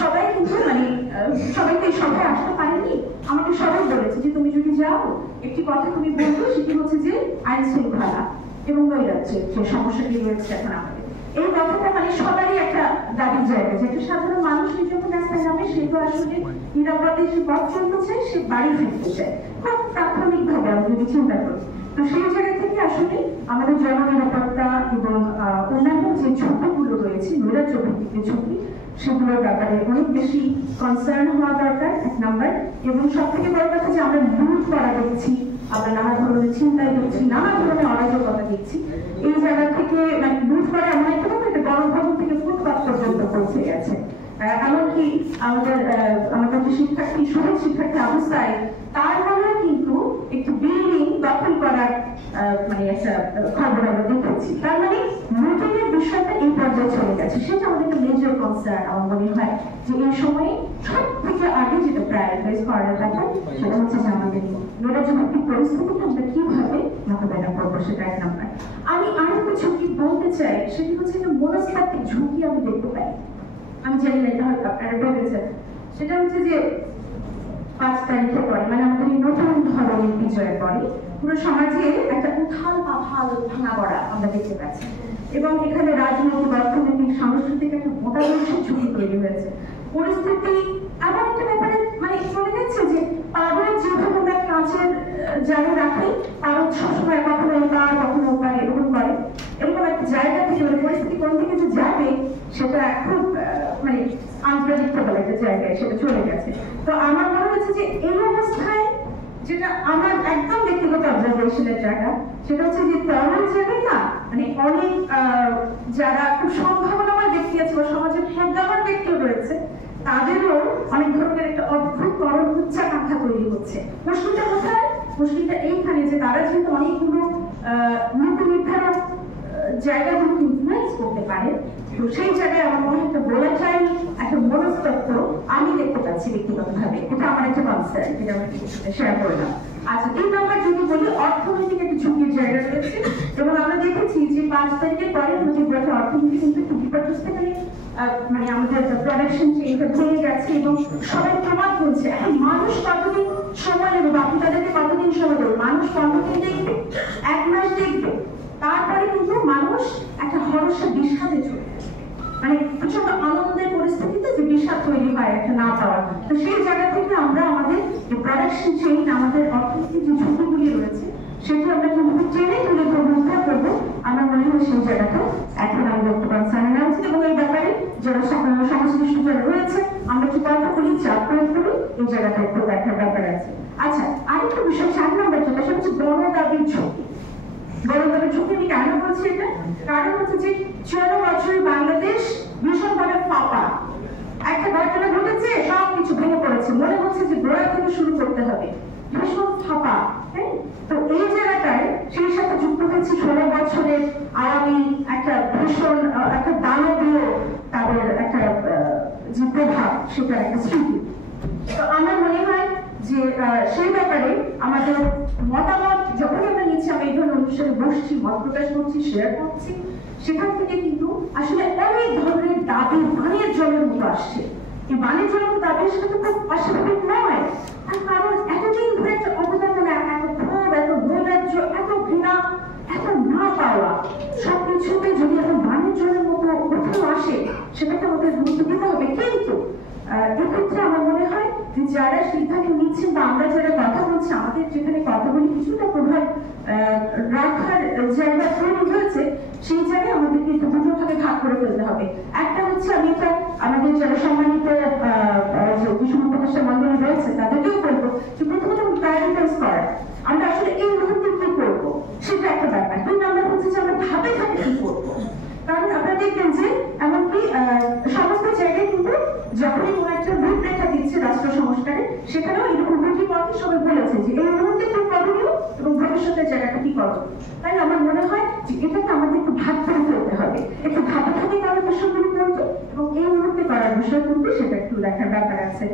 সবাই কিন্তু মানে সবাই তো এই সভায় আসতে পারেনি। আমাকে সবাই বলেছে যে তুমি যদি যাও একটি কথা তুমি বলবে, সেটি হচ্ছে যে আইন শৃঙ্খলা এবং নৈরাজ্যের যে সমস্যাটি রয়েছে এখন আমাদের, এই কথাটা মানে সবারই একটা দাবির জায়গা, যে একটা সাধারণ মানুষ যখন রাস্তায় নামে সে তো আসলে নিরাপদে যে পথ চলতে চায়, সে বাড়ি ফিরতে চায়, খুব প্রাথমিকভাবে আমি যদি চিন্তা করি। তো সেই জায়গা থেকে আসলে আমাদের জননিরাপত্তা এবং অন্যান্য যে ঝুঁকিগুলো রয়েছে, নৈরাজ্য ভিত্তিক যে ঝুঁকি, সেগুলোর ব্যাপারে অনেক বেশি কনসার্ন হওয়া দরকার, এক নাম্বার। এবং সব থেকে বড় কথা যে আমরা লুট করা দেখছি, আমরা নানা ধরনের চিন্তায় দেখছি, নানা ধরনের অরাজকতা দেখছি, এই জায়গা থেকে মানে লুট করা এমন একটা গণভবন থেকে ফুটপাত পর্যন্ত পৌঁছে গেছে। এমনকি আমাদের যে শিক্ষার্থী, শহীদ শিক্ষার্থী অবস্থায় তার নামেও কিন্তু একটি বিল্ডিং দখল করার মানে একটা খবর আমরা দেখেছি। তার মানে লুটের বিষয়টা এই পর্যায়ে চলে গেছে, সেটা আমাদের একটা মেজর কনসার্ন। আমার মনে হয় যে এই সময়ে সব থেকে আগে যেটা প্রায়োরিটাইজ করার ব্যাপার, সেটা হচ্ছে যে আমাদের নৈরাজ্যভিত্তিক পরিস্থিতিকে আমরা কিভাবে মোকাবেলা করবো, সেটা এক নাম্বার। আমি আরেকটা ঝুঁকি বলতে চাই, সেটি হচ্ছে একটা মনস্তাত্ত্বিক ঝুঁকি আমি দেখতে পাই। আমি জানি না এটা হয়তো আপনারা ভেবেছেন, সেটা হচ্ছে যে 5 তারিখের পরে মানে আমাদের এই নতুন ধরনের বিজয়ের পরে পুরো সমাজে একটা উথাল পাথাল ভাঙা পড়া আমরা দেখতে পাচ্ছি, এবং এখানে রাজনৈতিক, অর্থনৈতিক, সাংস্কৃতিক একটা মতাদর্শের ঝুঁকি তৈরি হয়েছে। পরিস্থিতি এমন একটা ব্যাপারে মানে চলে যাচ্ছে যে পারদ যেভাবে আমরা কাঁচের জায়গা রাখি, পারদ সবসময় কখনো এবার কখনো ওপার এরকম করে, এরকম একটা জায়গা থেকে পরিস্থিতি কোন দিকে যে যাবে সেটা খুব মানে আনপ্রেডিক্টেবল একটা জায়গায় সেটা চলে গেছে। তো আমার মনে হচ্ছে যে এই অবস্থায় যেটা আমার একদম ব্যক্তিগত অবজারভেশনের জায়গা, সেটা হচ্ছে যে তরুণ জায়গায় না মানে অনেক যারা খুব সম্ভাবনাময় ব্যক্তি আছে বা সমাজের খ্যাতমান ব্যক্তিও রয়েছে, তাদেরও অনেক ধরনের একটা অদ্ভুত তরুণ উচ্চাকাঙ্ক্ষা তৈরি হচ্ছে। মুশকিলটা কোথায়? মুশকিলটা এইখানে যে তারা যেহেতু অনেকগুলো নীতি নির্ধারক জায়গাগুলো ইনফ্লুয়েন্স করতে পারে, তো সেই জায়গায় আমার মনে একটা ভোলাটাইল একটা মনস্তত্ত্ব আমি দেখতে পাচ্ছি ব্যক্তিগতভাবে। এটা আমার একটা কনসার্ন, যেটা আমি শেয়ার করলাম। আচ্ছা, 3 নাম্বার যদি বলি, অর্থনৈতিক একটা ঝুঁকির জায়গা রয়েছে, এবং আমরা দেখেছি যে 5 তারিখের পরে আমাদের বছর অর্থনীতি কিন্তু একটু বিপর্যস্তকালে মানে আমাদের প্রোডাকশন চেইনটা ভেঙে গেছে, এবং সবাই প্রমাণ করছে এখন মানুষ কতদিন সময় নেবে, বাকি তাদেরকে কতদিন সময় দেবে, মানুষ 15 দিন দেখবে, 1 মাস দেখবে, তারপরে কিন্তু মানুষ একটা হরসে বিষাদে চলে আসবে, মানে প্রচন্ড আনন্দের পরিস্থিতিতে যে বিষাদ তৈরি হয় একটা না পাওয়ার। তো সেই জায়গা থেকে আমরা আমাদের যে প্রোডাকশন চেইন, আমাদের অর্থনীতির যে ঝুঁকিগুলি রয়েছে, সেটি আমরা কিন্তু টেনে তুলে উদ্ধার করবো। আমার মনে হয় সেই জায়গাটা এখন আমাদের একটু কনসার্ন নেওয়া উচিত, এবং এই ব্যাপারে যারা সংশ্লিষ্ট যারা রয়েছে আমরা একটু কথা বলি, চাপ প্রয়োগ করি, এই জায়গাটা একটু দেখার ব্যাপার আছে। আচ্ছা, আরেকটা বিষয় 4 নম্বর যেটা, সেটা হচ্ছে গণদাবির ঝুঁকি। গণদাবির ঝুঁকি আমি কেন বলছি এটা? কারণ হচ্ছে যে 14 বছরে বাংলাদেশ ভীষণভাবে ফাঁপা একটা ঘটনা ঘটেছে, সবকিছু ভেঙে পড়েছে, মনে হচ্ছে যে গোড়া থেকে শুরু করতে হবে, ভীষণ ফাঁপা। তো এই জায়গাটায় সেই সাথে যুক্ত হয়েছে 16 বছরের আওয়ামী একটা ভীষণ একটা দানবীয় তাদের একটা যে প্রভাব, সেটা একটা স্মৃতি। তো আমার মনে হয় যে সেই ব্যাপারে আমাদের মতামত যখন আমরা নিচ্ছি, আমরা এই ধরনের অনুষ্ঠানে বসছি, মত প্রকাশ করছি, শেয়ার করছি, সেখান থেকে কিন্তু আসলে অনেক ধরনের দাবি বানের জলের মতো আসছে। এই বানের জলের মতো দাবি সেটা খুব অস্বাভাবিক নয়, তার কারণ এতদিন ধরে একটা অবদাননা, এত ক্ষোভ, এত নৈরাজ্য, এত ঘৃণা, এত না পাওয়া, সবকিছুতে যদি এখন বানের জলের মতো কোথাও আসে, সেটাকে আমাদের গুরুত্ব দিতে হবে। কিন্তু এক্ষেত্রে আমার মনে হয় যে যারা সিদ্ধান্ত নিচ্ছেন বা আমরা যারা কথা বলছি, আমাদের যেখানে কথা বলি কিছুটা প্রভাব রাখার জায়গা তৈরি হয়েছে, সেই জায়গায় আমাদের কিন্তু দুটো ভাগে ভাগ করে ফেলতে হবে। একটা হচ্ছে আমি এটা আমাদের যারা সম্মানিত যিশু উপদেষ্টা মন্ডলী রয়েছে তাদেরকেও বলবো যে প্রথমত প্রায়োরিটাইজ করা, আমরা আসলে এই মুহূর্তে কি করবো সেটা একটা ব্যাপার। 2 নাম্বার হচ্ছে যে আমরা ধাপে ধাপে কি করবো, কারণ আপনারা দেখবেন যে এমনকি সমস্ত জায়গায় কিন্তু যখনই কোন একটা রূপরেখা দিচ্ছে রাষ্ট্র সংস্কারে, সেখানেও এরকম দুটি পথে সবাই বলেছে যে এই মুহূর্তে কি করণীয় এবং ভবিষ্যতের জায়গাটা কি করণীয়। তাই আমার মনে হয় যে এটাকে আমাদের একটু ভাগ করে ফেলতে হবে, একটু ধাপে ধাপে করার বিষয়গুলি করতে এবং এই মুহূর্তে করার বিষয় করতে, সেটা একটু দেখার ব্যাপার আছে।